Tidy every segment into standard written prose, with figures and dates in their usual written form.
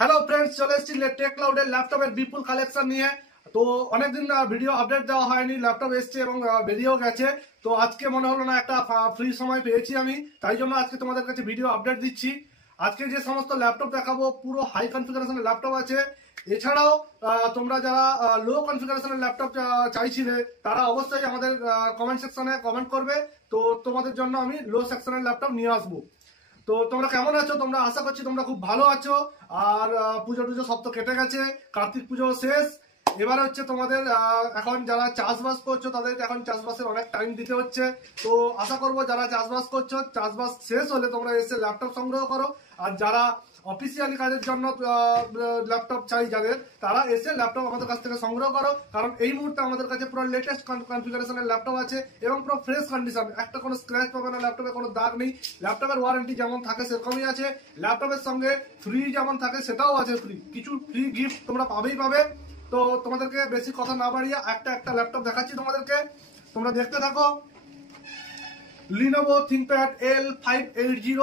Hello friends, চলে এসেছি take ক্লাউডের ল্যাপটপের বিপুল কালেকশন নিয়ে। তো অনেকদিন ভিডিও আপডেট দেওয়া হয়নি, ল্যাপটপ এসছে এবং বেরিয়েও গেছে। তো আজকে মনে হলো না, একটা ফ্রি সময় পেয়েছি আমি, তাই জন্য আজকে তোমাদের কাছে ভিডিও আপডেট দিচ্ছি। আজকে যে সমস্ত ল্যাপটপ দেখাবো পুরো হাই কনফিগারেশনের ল্যাপটপ আছে। এছাড়াও তোমরা যারা লো কনফিগারেশনের ল্যাপটপ চাইছিলে তারা অবশ্যই আমাদের কমেন্ট সেকশনে কমেন্ট করবে। তো তোমাদের জন্য আমি লো সেকশনের ল্যাপটপ নিয়ে আসবো। তো তোমরা কেমন আছো? তোমরা আশা করছি তোমরা খুব ভালো আছো। আর পুজো টুজো সব তো কেটে গেছে, কার্তিক পুজো শেষ। এবার হচ্ছে তোমাদের এখন যারা চাষবাস করছো তাদের এখন চাষবাসের অনেক টাইম দিতে হচ্ছে। তো আশা করবো যারা চাষবাস করছো, চাষবাস শেষ হলে তোমরা এসে ল্যাপটপ সংগ্রহ করো। আর যারা অফিসিয়ালি কাজের জন্য ল্যাপটপ চাই যাদের, তারা এসে ল্যাপটপ আমাদের কাছ থেকে সংগ্রহ করো। কারণ এই মুহূর্তে আমাদের কাছে পুরো লেটেস্ট কনফিগারেশনের ল্যাপটপ আছে এবং পুরো ফ্রেশ কন্ডিশন, একটা কোনো স্ক্র্যাচ পাবে না, ল্যাপটপে কোনো দাগ নেই। ল্যাপটপের ওয়ারেন্টি যেমন থাকে সেরকমই আছে। ল্যাপটপের সঙ্গে ফ্রি যেমন থাকে সেটাও আছে, ফ্রি কিছু ফ্রি গিফট তোমরা পাবেই পাবে। তো তোমাদেরকে বেশি কথা না বাড়িয়ে একটা ল্যাপটপ দেখাচ্ছি তোমাদেরকে, তোমরা দেখতে থাকো। Lenovo ThinkPad L580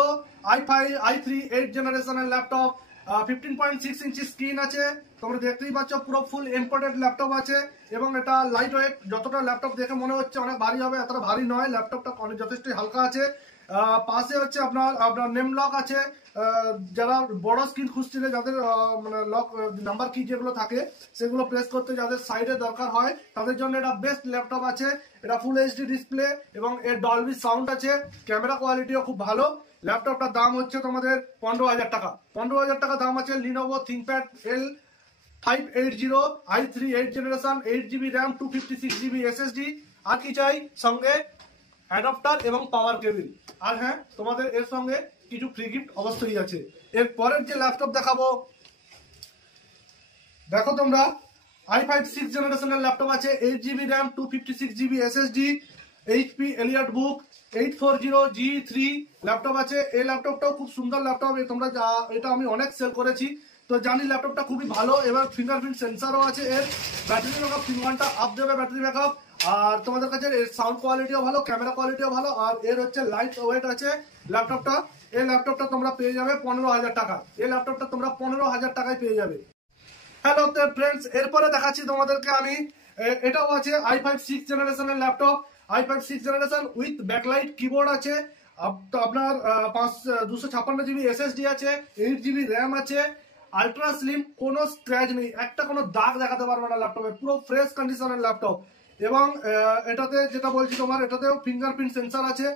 i3 8th জেনারেশনের ল্যাপটপ, 15.6 ইঞ্চি স্ক্রিন আছে। তোমরা দেখতেই পাচ্ছ পুরো ফুল ইম্পোর্টেড ল্যাপটপ আছে এবং এটা লাইট ওয়েট। যতটা ল্যাপটপ দেখে মনে হচ্ছে অনেক ভারী হবে, এতটা ভারী নয়, ল্যাপটপটা অনেক যথেষ্টই হালকা আছে। পাশে হচ্ছে আপনার নেম লক আছে। যারা বড় স্ক্রিন খুঁজছিলে, যাদের মানে লক নাম্বার কি যেগুলো থাকে সেগুলো প্রেস করতে যাদের সাইডে দরকার হয়, তাদের জন্য এটা বেস্ট ল্যাপটপ আছে। এটা ফুল এইচডি ডিসপ্লে এবং এর ডলবি সাউন্ড আছে। ক্যামেরা কোয়ালিটিও খুব ভালো। ল্যাপটপটার দাম হচ্ছে তোমাদের 15,000 টাকা। 15,000 টাকা দাম আছে Lenovo ThinkPad L580 i3 8th generation, 8GB RAM, 256GB SSD। আর কি চাই? সঙ্গে অ্যাডাপ্টার এবং পাওয়ার কেবিল। আর হ্যাঁ, তোমাদের এর সঙ্গে কিছু ফ্রি গিফট অবশ্যই আছে। এর পরের যে ল্যাপটপ দেখাবো, দেখো তোমরা i5 6th জেনারেশনের ল্যাপটপ আছে, 8GB RAM, 256GB SSD, HP EliteBook 840G3 laptop আছে। এই ল্যাপটপটাও খুব সুন্দর ল্যাপটপ। তোমরা এটা আমি অনেক সেল করেছি, তো জানি ল্যাপটপটা খুবই ভালো। এবার ফিঙ্গারপ্রিন্ট সেন্সারও আছে। এর ব্যাটারি ব্যাকআপ 3 ঘন্টা আপ দেবে ব্যাটারি ব্যাকআপ। আর তোমাদের কাছে এর সাউন্ড কোয়ালিটিও ভালো, ক্যামেরা কোয়ালিটিও ভালো। আর এর হচ্ছে লাইট ওয়েট আছে ল্যাপটপটা। এই ল্যাপটপটা তোমরা পেয়ে যাবে 15,000 টাকা। এই ল্যাপটপটা তোমরা 15,000 টাকায় পেয়ে যাবে। হ্যালো ফ্রেন্ডস, এরপরে দেখাচ্ছি তোমাদেরকে আমি, এটাও আছে i5 6th জেনারেশনের laptop. i5 6th generation with backlight keyboard আছে। আপনার 256GB SSD আছে, 8GB RAM আছে, আলট্রা স্লিম, কোনো স্ক্র্যাচ নেই, একটা কোনো দাগ দেখাতে পারবে না ল্যাপটপে, পুরো ফ্রেশ কন্ডিশনের ল্যাপটপ। এবং এটাতে যেটা বলছি তোমার, এটাতেও ফিঙ্গারপ্রিন্ট সেন্সার আছে।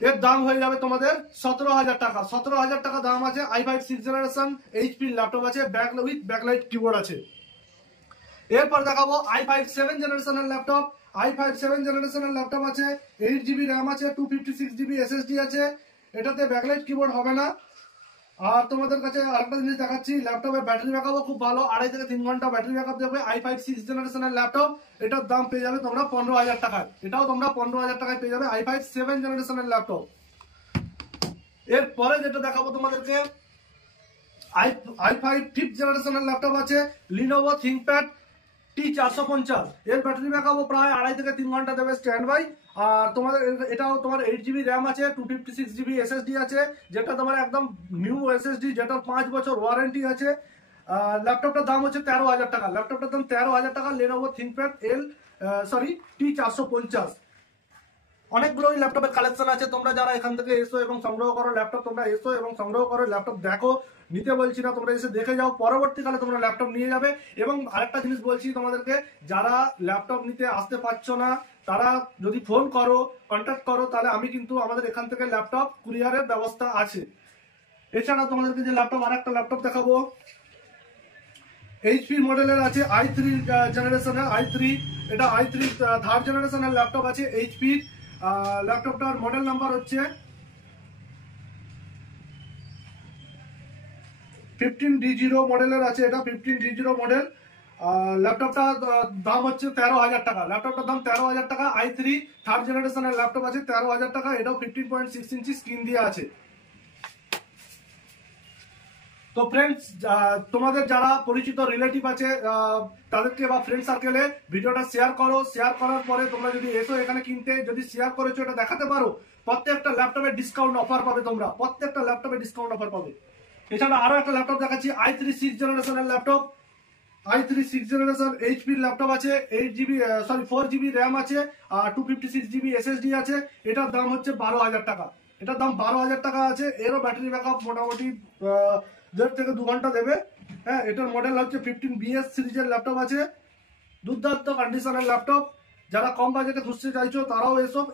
এর দাম হয়ে যাবে তোমাদের 17,000 টাকা। 17,000 টাকা দাম আছে। i5 6th generation HP laptop আছে, উইথ ব্যাকলাইট কিবোর্ড আছে। এরপর দেখাবো i5 7th জেনারেশনের ল্যাপটপ। i5 7th জেনারেশনের ল্যাপটপ আছে, 8GB RAM আছে, 256GB SSD আছে। এটাতে ব্যাকলাইট কিবোর্ড হবে না। আর তোমাদের কাছে আরেকটা জিনিস দেখাচ্ছি, ল্যাপটপের ব্যাটারি ব্যাকআপও খুব ভালো, 2.5 থেকে 3 ঘন্টা ব্যাটারি ব্যাকআপ দেবে। i5 6th জেনারেশনের ল্যাপটপ, এটার দাম পেয়ে যাবে তোমরা 15,000 টাকায়। এটাও তোমরা 15,000 টাকায় পেয়ে যাবে i5 7th জেনারেশনের ল্যাপটপ। এরপরে যেটা দেখাবো তোমাদেরকে, i5 5th জেনারেশনের ল্যাপটপ আছে, Lenovo ThinkPad T450। এর ব্যাটারি ব্যাকআপও প্রায় 2.5 থেকে 3 ঘন্টা দেবে স্ট্যান্ড বাই। আর তোমাদের এটাও তোমার 8GB RAM আছে, 256GB SSD আছে, যেটা তোমার একদম নিউ SSD, যেটা 5 বছর ওয়ারেন্টি আছে। ল্যাপটপটার দাম হচ্ছে 13,000 টাকা। ল্যাপটপটার দাম 13,000 টাকা, Lenovo ThinkPad T450। অনেকগুলোই ল্যাপটপের কালেকশন আছে। তোমরা যারা এখান থেকে এসো এবং সংগ্রহ করো ল্যাপটপ, তোমরা এসো এবং সংগ্রহ করো ল্যাপটপ, দেখো, নিতে বলছি না, তোমরা এসে দেখে যাও, পরবর্তীকালে তোমরা ল্যাপটপ নিয়ে যাবে। এবং আরেকটা জিনিস বলছি তোমাদেরকে, যারা ল্যাপটপ নিতে আসতে পারছো না তারা যদি ফোন করো, কন্ট্যাক্ট করো, তাহলে আমি কিন্তু আমাদের এখান থেকে ল্যাপটপ কুরিয়ারের ব্যবস্থা আছে। এছাড়া তোমাদেরকে যে ল্যাপটপ, আরেকটা ল্যাপটপ দেখাবো, HP মডেলের আছে, i3 জেনারেশনের i3। এটা i3 3rd জেনারেশনের ল্যাপটপ আছে HP। ল্যাপটপটার মডেল নাম্বার হচ্ছে 15D0 মডেলের আছে। এটা 15D0 মডেল। ল্যাপটপটার দাম হচ্ছে 13,000 টাকা। ল্যাপটপটার দাম 13,000 টাকা। i3 3rd জেনারেশনের ল্যাপটপ আছে, 13,000 টাকা। এটাও 15.6 ইঞ্চি স্ক্রিন দিয়ে আছে। তো ফ্রেন্ডস, তোমাদের যারা পরিচিত রিলেটিভ আছে তাদেরকে বা ফ্রেন্ড সার্কেলে ভিডিওটা শেয়ার করো। শেয়ার করার পরে তোমরা যদি এসো এখানে কিনতে, যদি শেয়ার করেছো এটা দেখাতে পারো, প্রত্যেকটা ল্যাপটপে ডিসকাউন্ট অফার পাবে। তোমরা প্রত্যেকটা ল্যাপটপে ডিসকাউন্ট অফার পাবে। এছাড়া আরো একটা ল্যাপটপ দেখাচ্ছি i3 6th জেনারেশনের laptop. i3 6th generation HP laptop আছে, 4GB র্যাম আছে আর 256GB এসএসডি আছে। এটার দাম হচ্ছে 12,000 টাকা। এটার দাম 12,000 টাকা আছে। এরও ব্যাটারি ব্যাকআপ মোটামুটি 1.5 থেকে 2 ঘন্টা দেবে। হ্যাঁ, এটার মডেল হচ্ছে 15BS সিরিজের ল্যাপটপ আছে। দুর্দান্ত কন্ডিশনের ল্যাপটপ। যারা কম বাজেটে খুঁজতে চাইছো তারাও এসব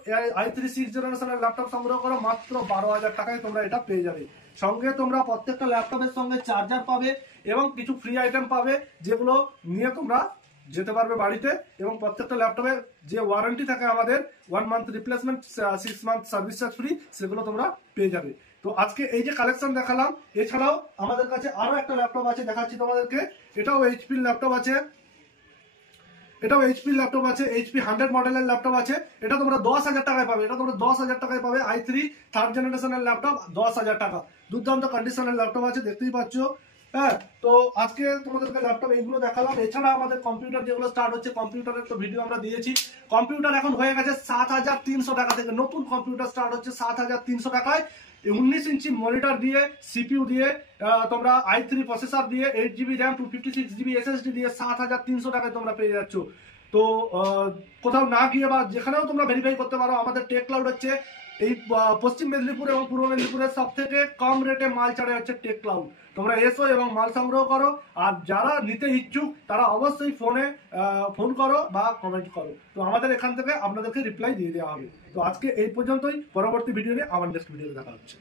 i3 6th জেনারেশনের ল্যাপটপ সংগ্রহ করো, মাত্র 12,000 টাকায় তোমরা এটা পেয়ে যাবে। সঙ্গে তোমরা প্রত্যেকটা ল্যাপটপের সঙ্গে চার্জার পাবে এবং কিছু ফ্রি আইটেম পাবে, যেগুলো নিয়ে তোমরা যেতে পারবে বাড়িতে। এবং প্রত্যেকটা ল্যাপটপে যে ওয়ারেন্টি থাকে আমাদের 1 month replacement, 6 month service charge free, সেগুলো তোমরা পেয়ে যাবে। তো আজকে এই যে কালেকশন দেখালাম, এছাড়াও আমাদের কাছে আরো একটা ল্যাপটপ আছে, দেখাচ্ছি তোমাদেরকে। এটাও এইচপি ল্যাপটপ আছে, এইচপি 100 মডেলের ল্যাপটপ আছে। এটা তোমরা 10,000 টাকায় পাবে। i3 3rd জেনারেশনের ল্যাপটপ 10,000 টাকা। দুর্দান্ত কন্ডিশনের ল্যাপটপ আছে, দেখতেই পাচ্ছ। হ্যাঁ, তো আজকে তোমাদেরকে ল্যাপটপ এইগুলো দেখালাম। এছাড়া আমাদের কম্পিউটার যেগুলো স্টার্ট হচ্ছে, কম্পিউটারের তো ভিডিও আমরা দিয়েছি। কম্পিউটার এখন হয়ে গেছে 7,300 টাকা থেকে। নতুন কম্পিউটার স্টার্ট হচ্ছে 7,300 টাকায়। 19 ইঞ্চি মনিটর দিয়ে, সিপিইউ দিয়ে, তোমরা i3 প্রসেসর দিয়ে, 8GB র্যাম, 256GB এসএসডি দিয়ে 7,300 টাকায় তোমরা পেয়ে যাচ্ছ। তো কোথাও না গিয়ে বা যেখানেও তোমরা ভেরিফাই করতে পারো। আমাদের টেক ক্লাউড হচ্ছে এই পশ্চিম মেদিনীপুর এবং পূর্ব মেদিনীপুরের সব থেকে কম রেটে মাল ছাড়ে হচ্ছে টেক ক্লাউড। তোমরা এসো এবং মাল সংগ্রহ করো। আর যারা নিতে ইচ্ছুক তারা অবশ্যই ফোন করো বা কমেন্ট করো। তো আমাদের এখান থেকে আপনাদেরকে রিপ্লাই দিয়ে দেওয়া হবে। তো আজকে এই পর্যন্তই। পরবর্তী ভিডিও নিয়ে আবার নেক্সট ভিডিওতে দেখা হচ্ছে।